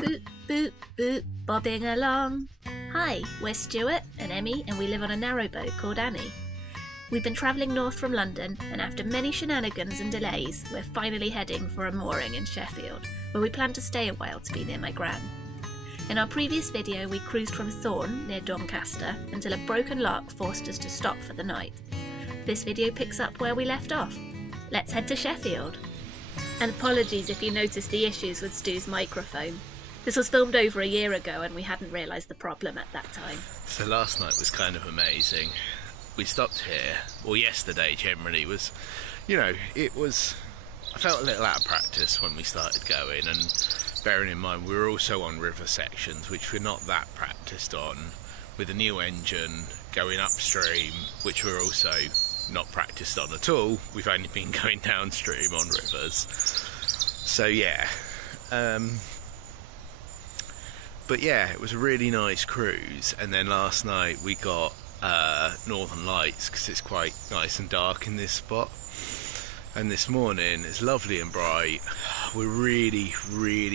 Boop, boop, boop, bobbing along. Hi, we're Stuart and Emmie, and we live on a narrowboat called Annie. We've been travelling north from London, and after many shenanigans and delays, we're finally heading for a mooring in Sheffield, where we plan to stay a while to be near my gran. In our previous video, we cruised from Thorn, near Doncaster, until a broken lock forced us to stop for the night. This video picks up where we left off. Let's head to Sheffield. And apologies if you noticed the issues with Stu's microphone. This was filmed over a year ago and we hadn't realised the problem at that time. So last night was kind of amazing. We stopped here, or yesterday generally was, I felt a little out of practice when we started going, and bearing in mind we were also on river sections which we're not that practiced on, with a new engine going upstream, which we're also not practiced on at all. We've only been going downstream on rivers. So yeah. But yeah, it was a really nice cruise, and then last night we got Northern Lights because it's quite nice and dark in this spot. And this morning it's lovely and bright. We're really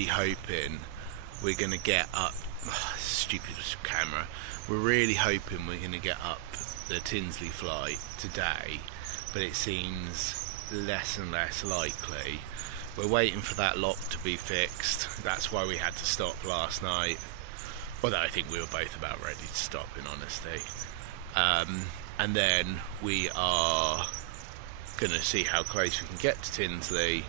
hoping we're going to get up. Stupid camera. We're really hoping we're going to get up the Tinsley flight today, but it seems less and less likely. We're waiting for that lock to be fixed. That's why we had to stop last night. Although I think we were both about ready to stop, in honesty. And then we are going to see how close we can get to Tinsley.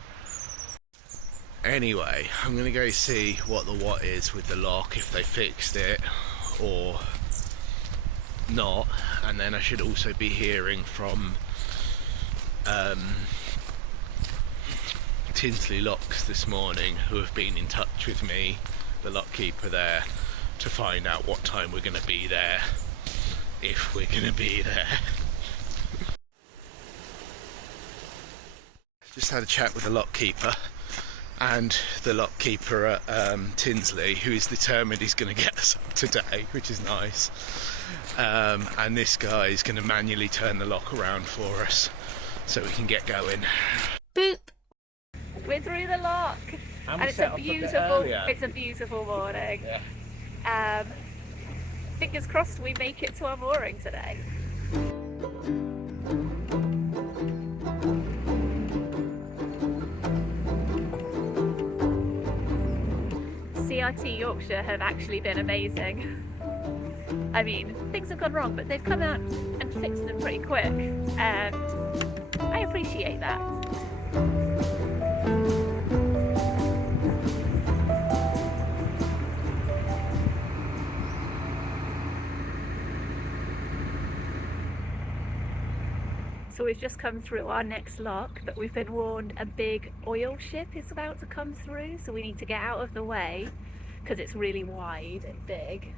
Anyway, I'm going to go see what is with the lock, if they fixed it or not. And then I should also be hearing from Tinsley Locks this morning, who have been in touch with me, the lock keeper there, to find out what time we're going to be there, if we're going to be there. Just had a chat with the lock keeper, and the lock keeper at Tinsley, who is determined he's going to get us up today, which is nice. And this guy is going to manually turn the lock around for us so we can get going. Boop! We're through the lock, and it's a beautiful morning. Yeah. Fingers crossed we make it to our mooring today. CRT Yorkshire have actually been amazing. I mean, things have gone wrong, but they've come out and fixed them pretty quick, and I appreciate that. So we've just come through our next lock, but we've been warned a big oil ship is about to come through, so we need to get out of the way because it's really wide and big.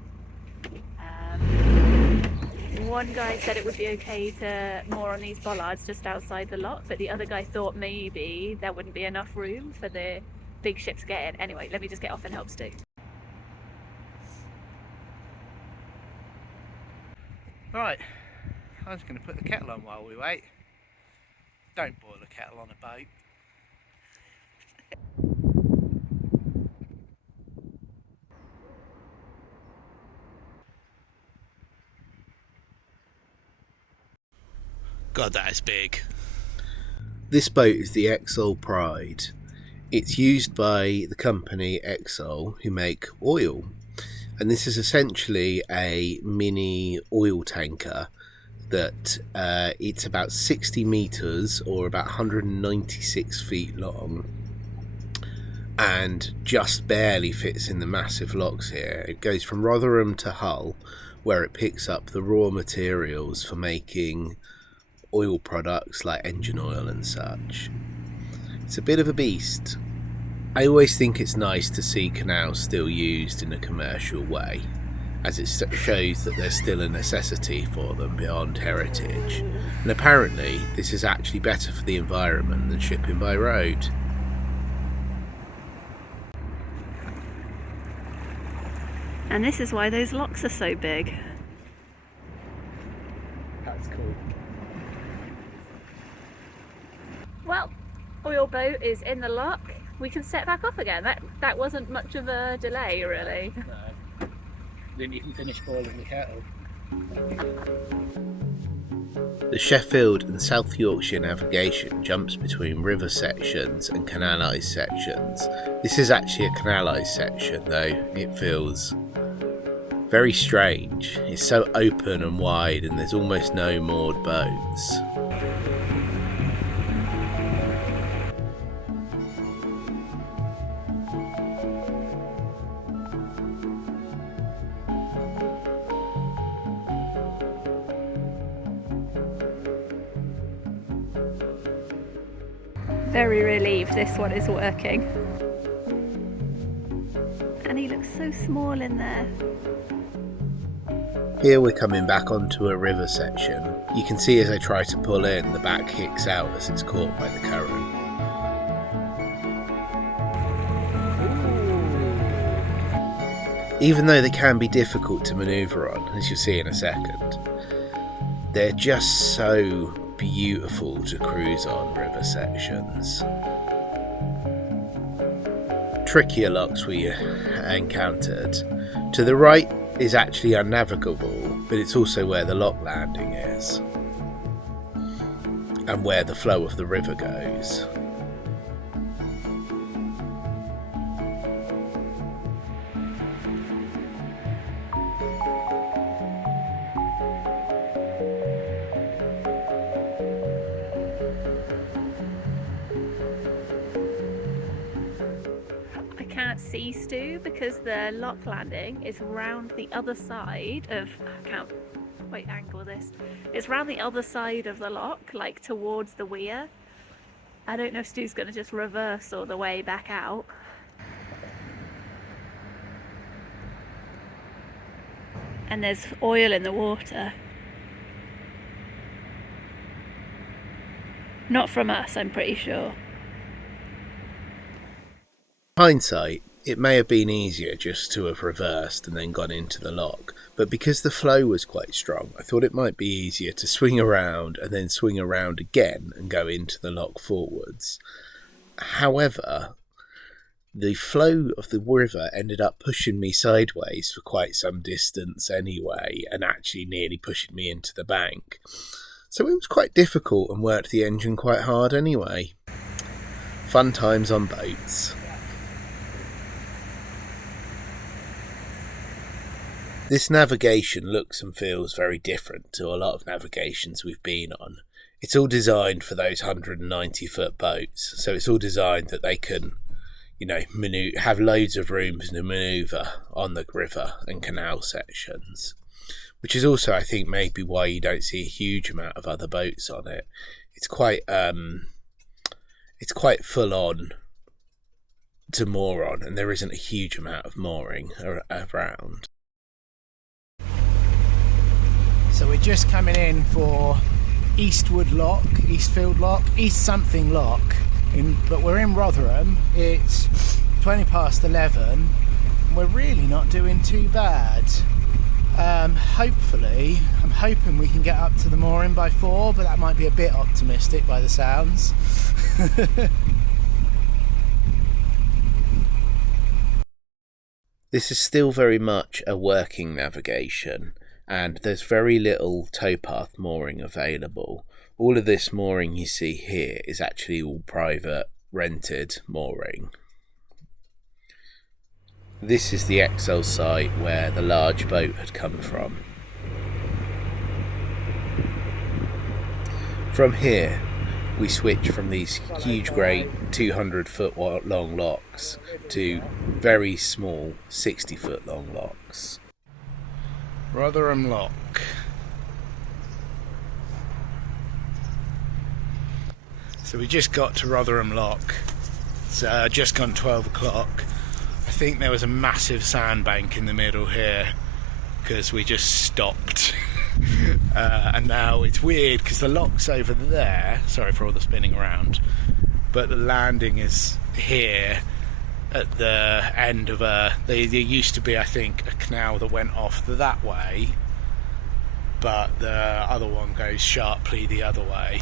One guy said it would be okay to moor on these bollards just outside the lock, but the other guy thought maybe there wouldn't be enough room for the big ship to get in. Anyway, let me just get off and help Stu. Right, I'm just going to put the kettle on while we wait. Don't boil a kettle on a boat. God, that is big. This boat is the Exol Pride. It's used by the company Exol, who make oil. And this is essentially a mini oil tanker that it's about 60 metres or about 196 feet long, and just barely fits in the massive locks here. It goes from Rotherham to Hull, where it picks up the raw materials for making oil products like engine oil and such. It's a bit of a beast. I always think it's nice to see canals still used in a commercial way, as it shows that there's still a necessity for them beyond heritage. And apparently this is actually better for the environment than shipping by road. And this is why those locks are so big. That's cool. Well, oil boat is in the lock we can set back off again. That wasn't much of a delay, really. No. Then you can finish boiling the kettle. The Sheffield and South Yorkshire navigation jumps between river sections and canalised sections. This is actually a canalised section, though it feels very strange. It's so open and wide, and there's almost no moored boats. Very relieved this one is working. And he looks so small in there. Here we're coming back onto a river section. You can see as I try to pull in, the back kicks out as it's caught by the current. Even though they can be difficult to manoeuvre on, as you'll see in a second, they're just so beautiful to cruise on river sections. Trickier locks we encountered. To the right is actually unnavigable, but it's also where the lock landing is and where the flow of the river goes. Can't see Stu because the lock landing is round the other side of, I can't quite angle this, it's round the other side of the lock, like towards the weir. I don't know if Stu's going to just reverse all the way back out. And there's oil in the water. Not from us, I'm pretty sure. Hindsight, it may have been easier just to have reversed and then gone into the lock, but because the flow was quite strong, I thought it might be easier to swing around and then swing around again and go into the lock forwards. However, the flow of the river ended up pushing me sideways for quite some distance anyway, and actually nearly pushing me into the bank. So it was quite difficult and worked the engine quite hard anyway. Fun times on boats. This navigation looks and feels very different to a lot of navigations we've been on. It's all designed for those 190-foot boats, so it's all designed that they can, have loads of room to manoeuvre on the river and canal sections, which is also, I think, maybe why you don't see a huge amount of other boats on it. It's quite full on to moor on, and there isn't a huge amount of mooring around. So we're just coming in for Eastfield Lock, East something Lock, but we're in Rotherham. It's 20 past 11 and we're really not doing too bad. Hopefully, I'm hoping we can get up to the mooring by 4, but that might be a bit optimistic by the sounds. This is still very much a working navigation, and there's very little towpath mooring available. All of this mooring you see here is actually all private rented mooring. This is the Excel site where the large boat had come from. From here we switch from these huge great 200-foot long locks to very small 60-foot long locks. Rotherham Lock. So we just got to Rotherham Lock. It's just gone 12 o'clock. I think there was a massive sandbank in the middle here because we just stopped. And now it's weird because the lock's over there. Sorry for all the spinning around. But the landing is here at the end of there used to be, I think, a canal that went off that way, but the other one goes sharply the other way,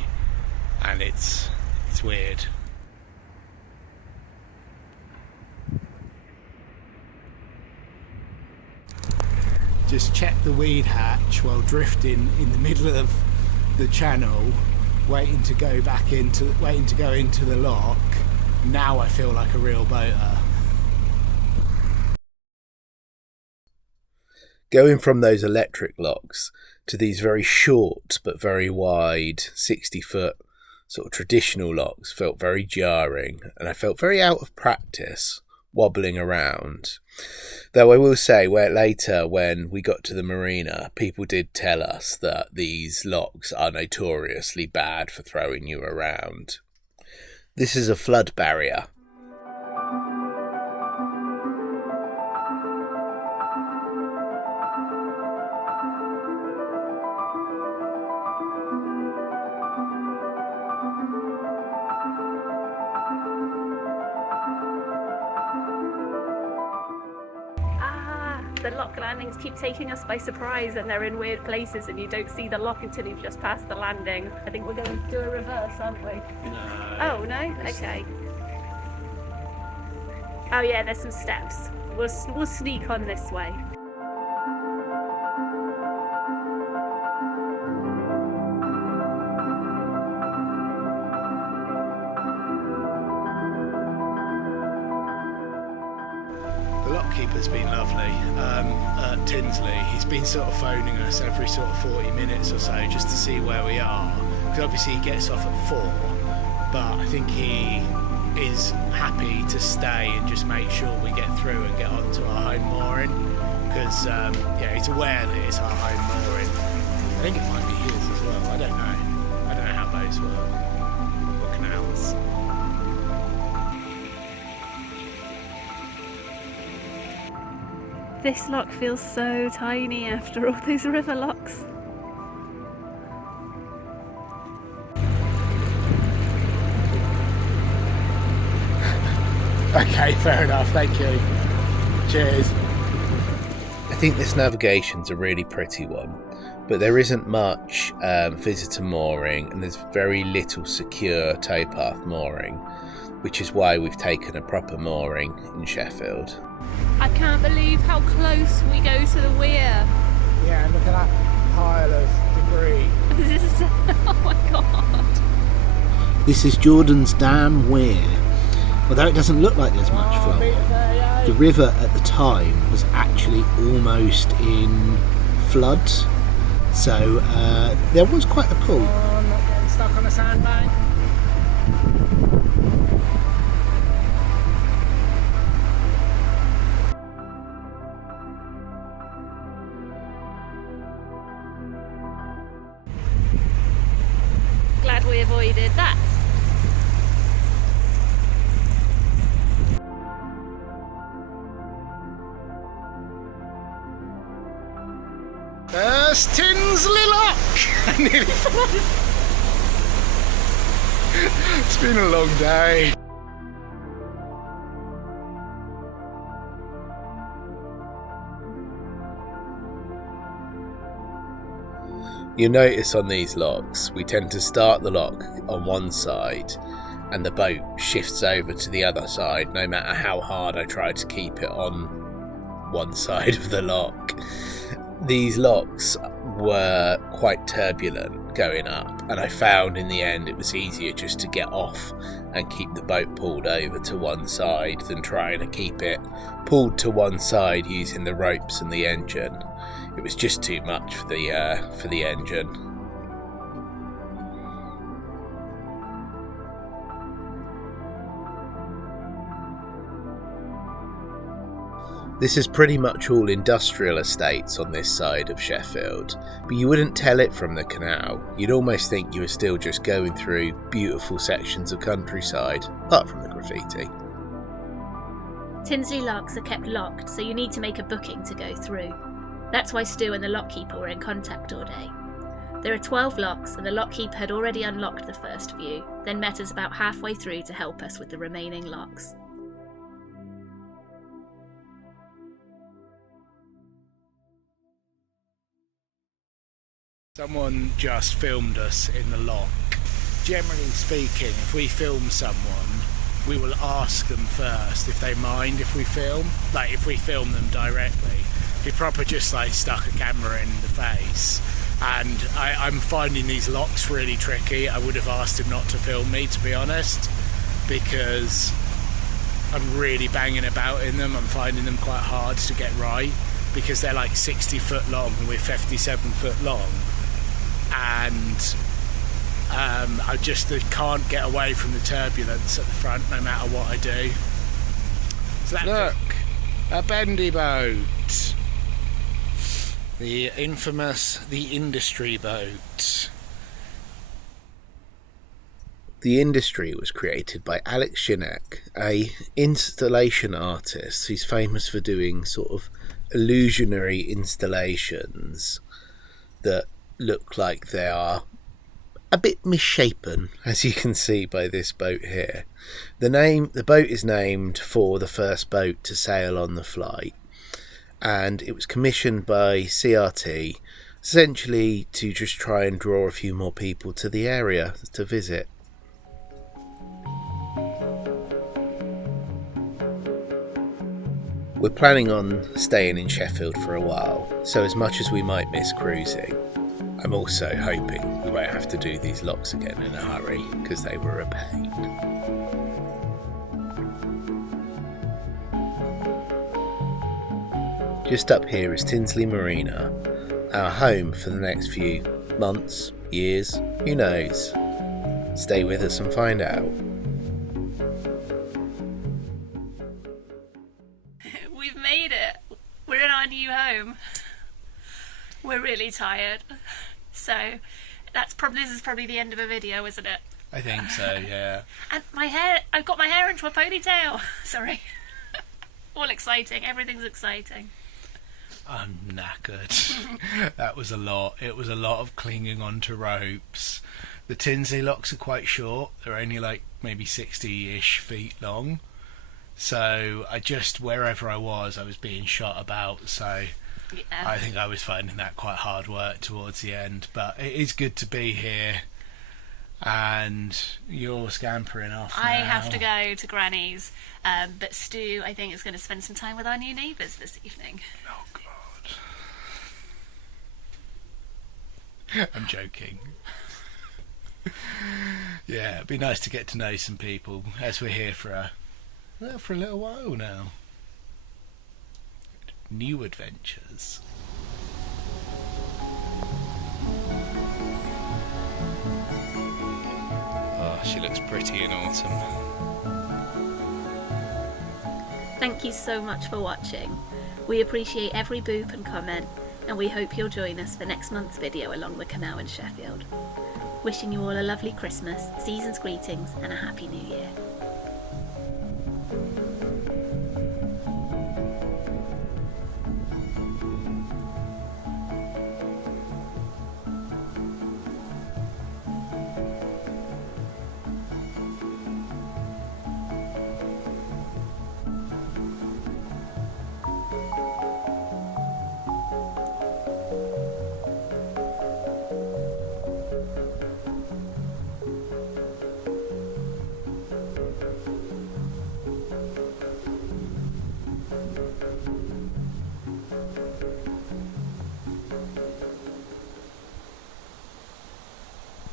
and it's weird. just checked the weed hatch while drifting in the middle of the channel, waiting to go into the lock. Now I feel like a real boater. Going from those electric locks to these very short but very wide 60-foot sort of traditional locks felt very jarring, and I felt very out of practice wobbling around. Though I will say, later when we got to the marina, people did tell us that these locks are notoriously bad for throwing you around. This is a flood barrier. The lock landings keep taking us by surprise, and they're in weird places and you don't see the lock until you've just passed the landing. I think we're going to do a reverse, aren't we? No. Oh, no? Okay. Oh yeah, there's some steps. We'll sneak on this way. The lockkeeper's been lovely at Tinsley. He's been sort of phoning us every sort of 40 minutes or so just to see where we are, because obviously he gets off at 4, but I think he is happy to stay and just make sure we get through and get onto our home mooring, because he's aware that it's our home mooring. I think it might be his as well. I don't know how boats work, or canals. This lock feels so tiny after all those river locks. Okay, fair enough, thank you. Cheers. I think this navigation's a really pretty one, but there isn't much visitor mooring, and there's very little secure towpath mooring, which is why we've taken a proper mooring in Sheffield. I can't believe how close we go to the weir. Yeah, and look at that pile of debris. Oh my god. This is Jordan's Dam Weir. Although it doesn't look like there's much flow, the river at the time was actually almost in flood, so there was quite a pull. Oh, I'm not getting stuck on a sandbank. Glad we avoided that. There's Tinsley Lock! I nearly forgot. It's been a long day. You'll notice on these locks, we tend to start the lock on one side and the boat shifts over to the other side no matter how hard I try to keep it on one side of the lock. These locks were quite turbulent going up, and I found in the end it was easier just to get off and keep the boat pulled over to one side than trying to keep it pulled to one side using the ropes and the engine. It was just too much for the engine. This is pretty much all industrial estates on this side of Sheffield, but you wouldn't tell it from the canal. You'd almost think you were still just going through beautiful sections of countryside, apart from the graffiti. Tinsley locks are kept locked, so you need to make a booking to go through. That's why Stu and the lockkeeper were in contact all day. There are 12 locks, and the lockkeeper had already unlocked the first few, then met us about halfway through to help us with the remaining locks. Someone just filmed us in the lock. Generally speaking, if we film someone, we will ask them first if they mind if we film, like if we film them directly, he proper just like stuck a camera in the face. And I'm finding these locks really tricky. I would have asked him not to film me, to be honest, because I'm really banging about in them. I'm finding them quite hard to get right because they're like 60 foot long and we're 57 foot long. And I just can't get away from the turbulence at the front no matter what I do. So look, a bendy boat. The infamous, the industry boat. The Industry was created by Alex Shinek, a installation artist who's famous for doing sort of illusionary installations that look like they are a bit misshapen, as you can see by this boat here. The boat is named for the first boat to sail on the flight, and it was commissioned by CRT essentially to just try and draw a few more people to the area to visit. We're planning on staying in Sheffield for a while, so as much as we might miss cruising, I'm also hoping we won't have to do these locks again in a hurry, because they were a pain. Just up here is Tinsley Marina, our home for the next few months, years, who knows. Stay with us and find out. We've made it. We're in our new home. We're really tired. So this is probably the end of a video, isn't it? I think so, yeah. And my hair, I've got my hair into a ponytail. Sorry. All exciting. Everything's exciting. I'm knackered. That was a lot. It was a lot of clinging onto ropes. The Tinsley locks are quite short. They're only like maybe 60-ish feet long. So wherever I was being shot about. So yeah. I think I was finding that quite hard work towards the end. But it is good to be here. And you're scampering off now. I have to go to Granny's. But Stu, I think, is going to spend some time with our new neighbours this evening. Oh, God. I'm joking. Yeah, it'd be nice to get to know some people as we're here for a little while now. New adventures. Oh, she looks pretty in autumn. Thank you so much for watching. We appreciate every boop and comment, and we hope you'll join us for next month's video along the canal in Sheffield. Wishing you all a lovely Christmas, season's greetings, and a happy new year.